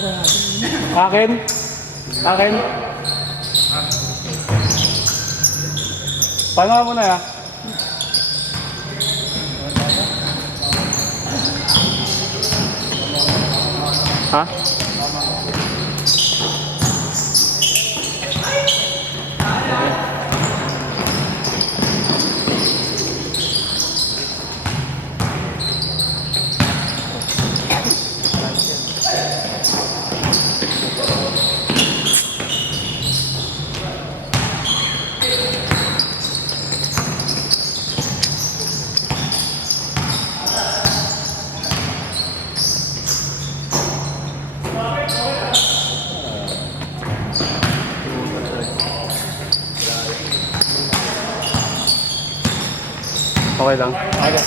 Akin? Akin? Paano mo na ya? Ha? Okay lang. Okay.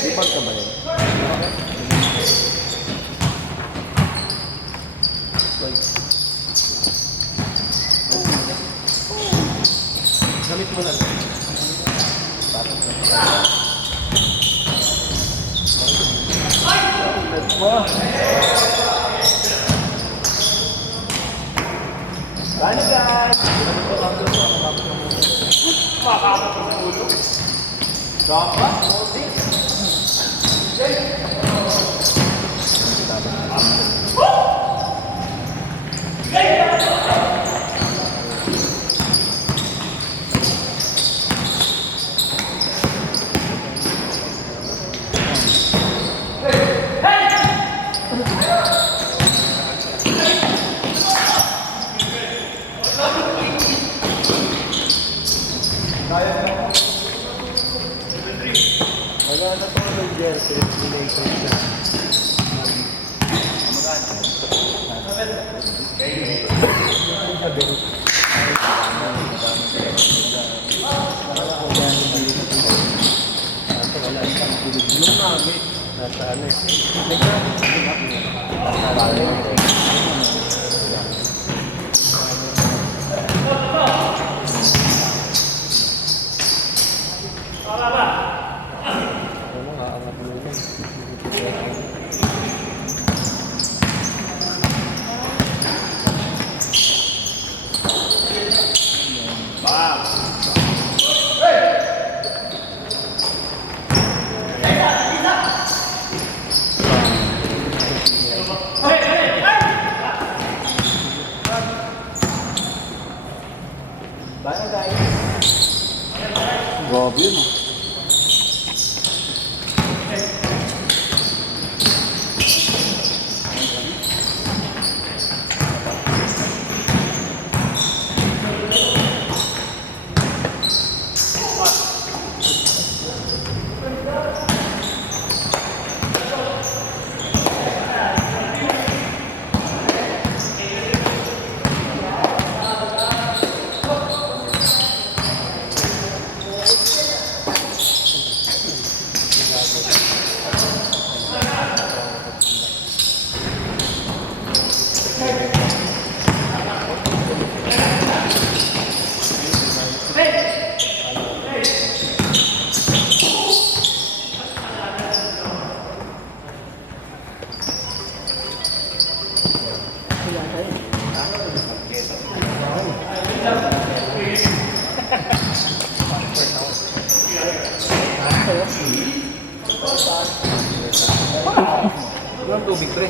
Ipag ka ba yun? Gamit mo lang. Bye guys! Makakapag ng ulo. Dapat? Wala na ito ng jersey, related na. Grabe yun. Walang tubig, pre.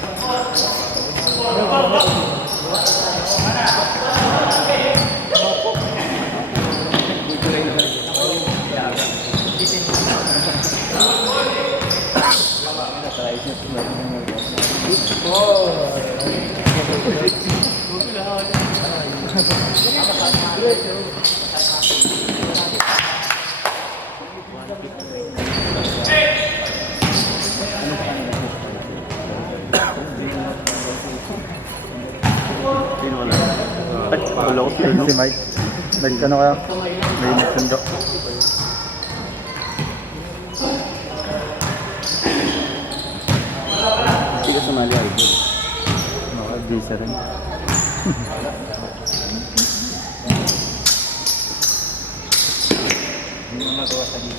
Sino wala? Ay, wala ko sino. Si Mike. Nagkano kaya? May nagsundo. Hindi ka sumali idol. Visa rin. Hindi mo magawa sa dito.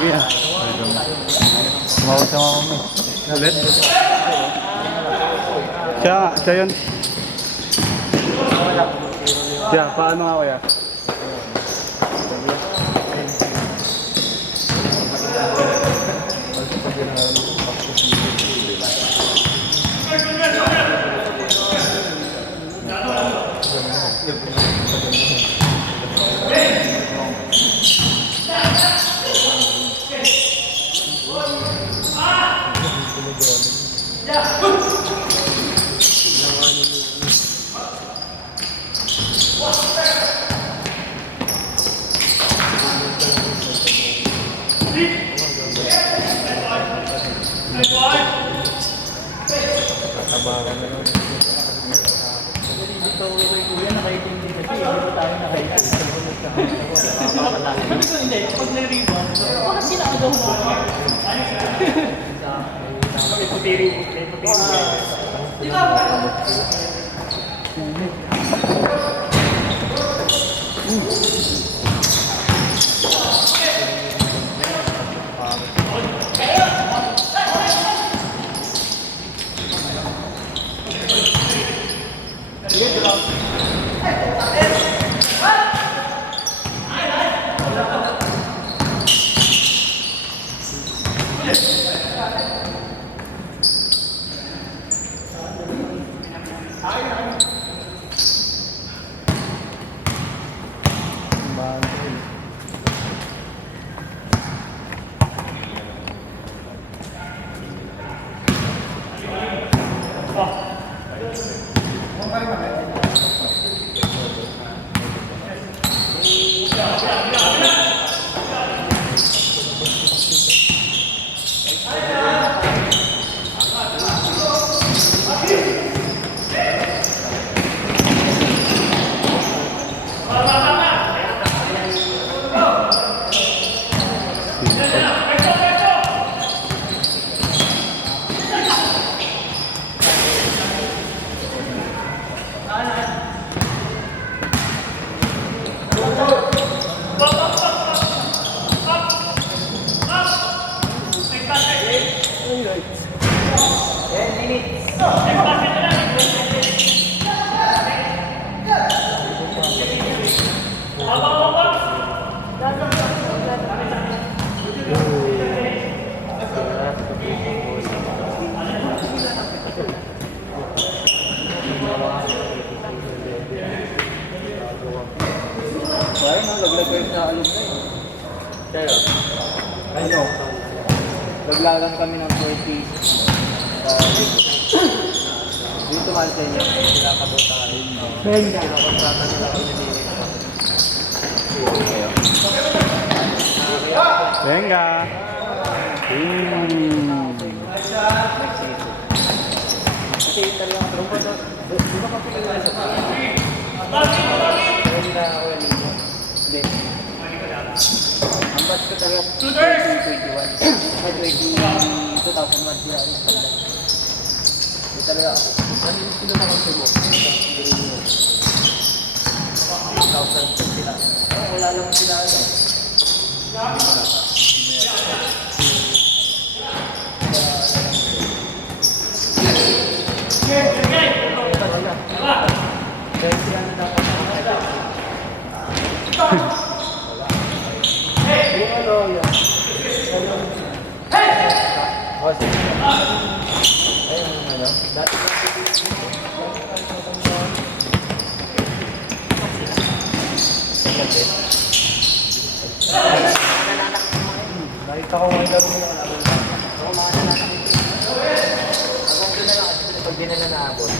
Yeah. Tumawag sa mama mo. Ulit? Siya yun. Siya, paano nga kuya? naalog na yun. Kaya, ano, naglagan kami ng 20. Dito mahal sa inyo, sila kabota kayo. Venga. Pinakontrata nila kami nila. Venga. Kasi talagang rumbo na, di ba kapag nila sa pala? Hindi na ako yan dito. Hindi. Ang batch ko talaga 2021. Ay, 2001 sila rin sa pala. Hindi talaga ako. Ano yung sila naman sumo? 2000 sila. Wala lang sila. Nakita ko ngayon lang nila. Ako mga nananak. Hanggang doon na lang kasi pag di nila naabot.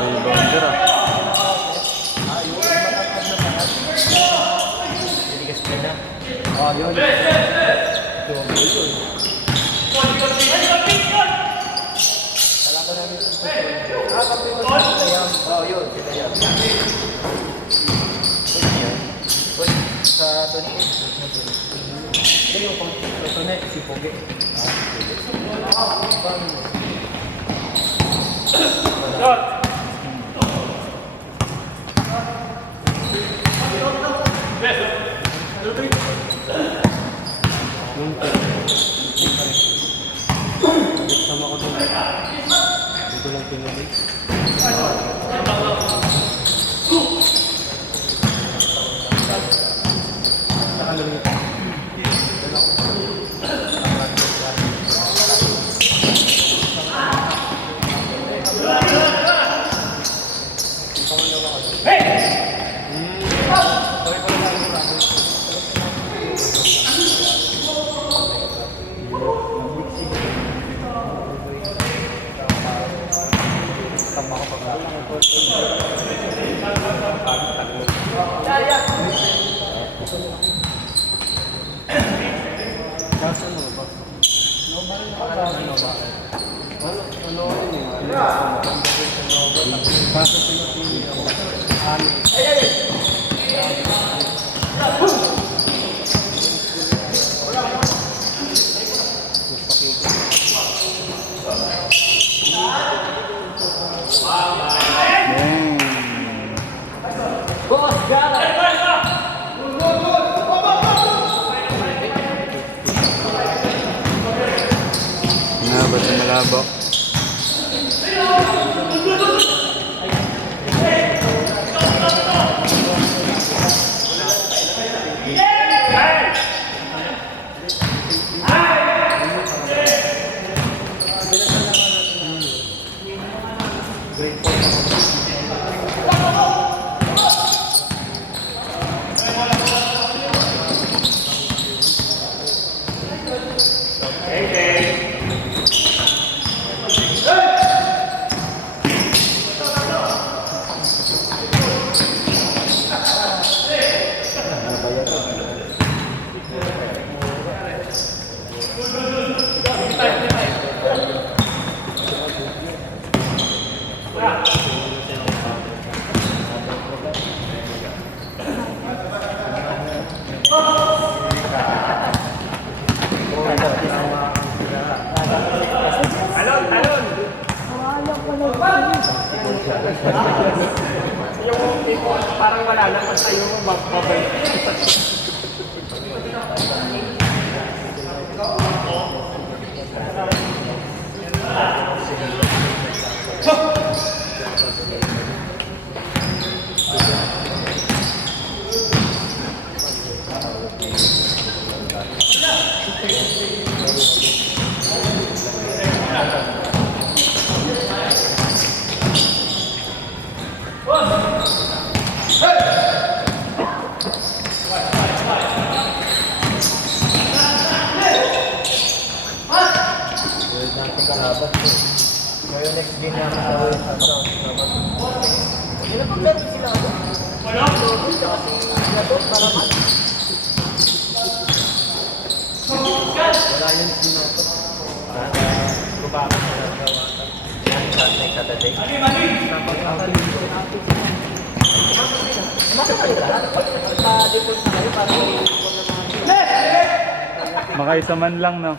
Rebounder ah. Tinigas ka na. Oo, yun. Kalaban namin sa susunod. Kapag ko sa yan. Oo, yun. Sila yan. Sa Tony. Ito yung Tony, si Poge. Sama ko doon. Dito lang pinuli. Saka lang Basta malabo. Parang wala lang basta yung babay. natin kalabas. Ngayon next game namin sa West Ham. Hindi na paglaro sila ako. Wala? Kasi Latot, Maraman. Wala yung sinato. Bubaka na lang gawa. Yan sa next Saturday. Maka-default na kayo para Makaisa man lang, no?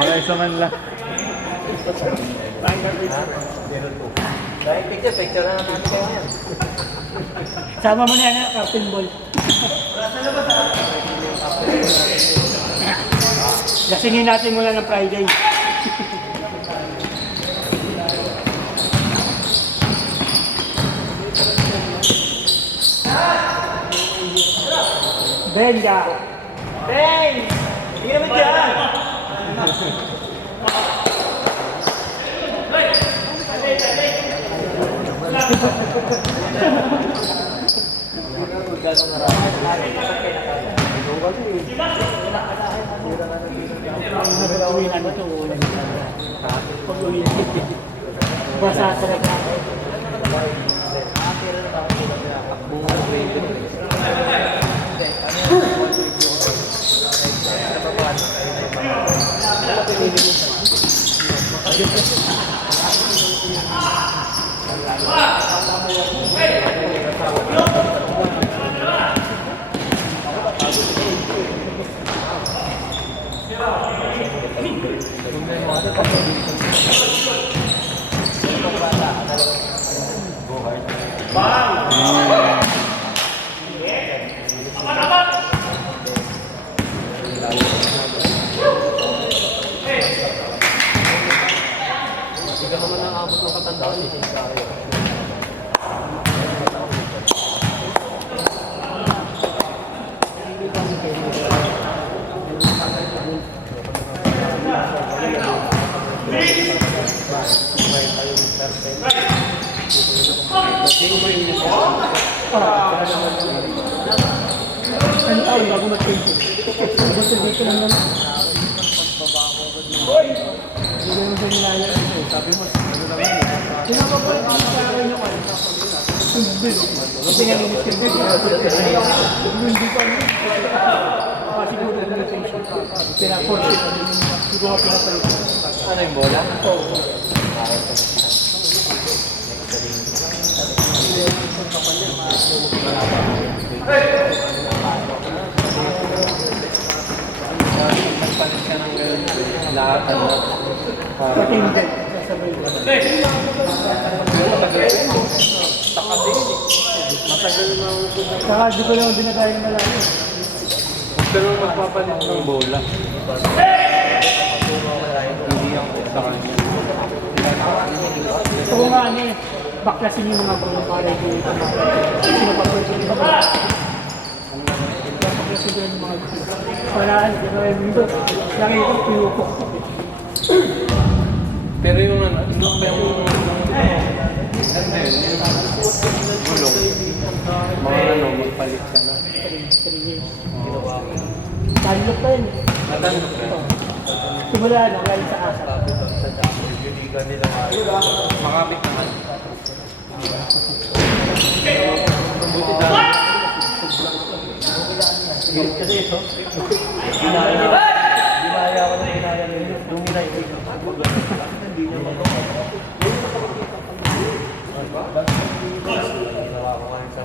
Makaisa man lang. dahil picture na natin kayo ngayon. Sama mo na yan, Captain Ball. Lasingin natin muna ng Friday. Benga! Bang! Hindi naman dyan! Uwi na ito. Pag-uwi na ito. Basa talaga. Hindi ka naman nakabot ng katandaan eh. Ano taon bago mag-change? Gusto dito lang naman. Hindi mo sa nilaya. Sabi mo, ano lang yun. Pinapapal ko sa akin yung ano. Kasi nga linis yung hindi pa ano. Siguro na yung change. Pinaport. Siguro nga pinapal ko. Ano yung bola? Oo. Nagpalit ka ng lahat ano. Pati hindi. Sasabay mo. Matagal na Saka di ko lang binagay ng malayo. Pero magpapalit ng bola. Hindi ang sa kanya. Gusto ko nga ano eh. Baklasin yung mga bola para hindi ito sinapapwede yung mga baklasin ko yung mga wala, di ba yung mundo. Lagi ito, pinupok. Pero yung ano, ito pa yung gulong. Mga ano, magpalit ka na. 3 years. Tanlok pa yun. Natandok na. Simula na, galing sa asa. Makapit naman. Kasi ito, ginaya ko na ginaya nila. Duminay ko ito. Hindi niya ba ito? Ginawa ko nga sa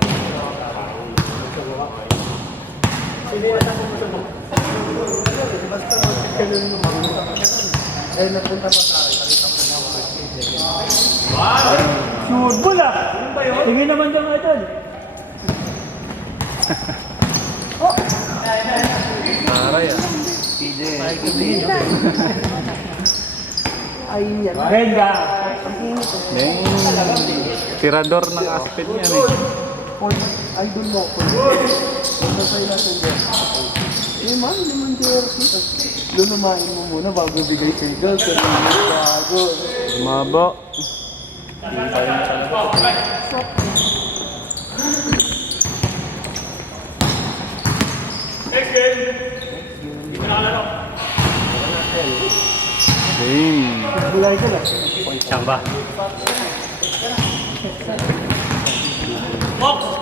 eh, napunta pa sa akin. Sure ball ah! Tingin naman dyan mga ito. Aray ah. Ay, yan. Benga! Dang. Tirador ng Aspen yan eh. Idol mo. Ano sa'yo natin dyan? Eh, man, naman jersey. Lunumain mo muna bago bigay kay girl. Pero hindi bago. Mabo. Bulay ka lang. Chamba. Box!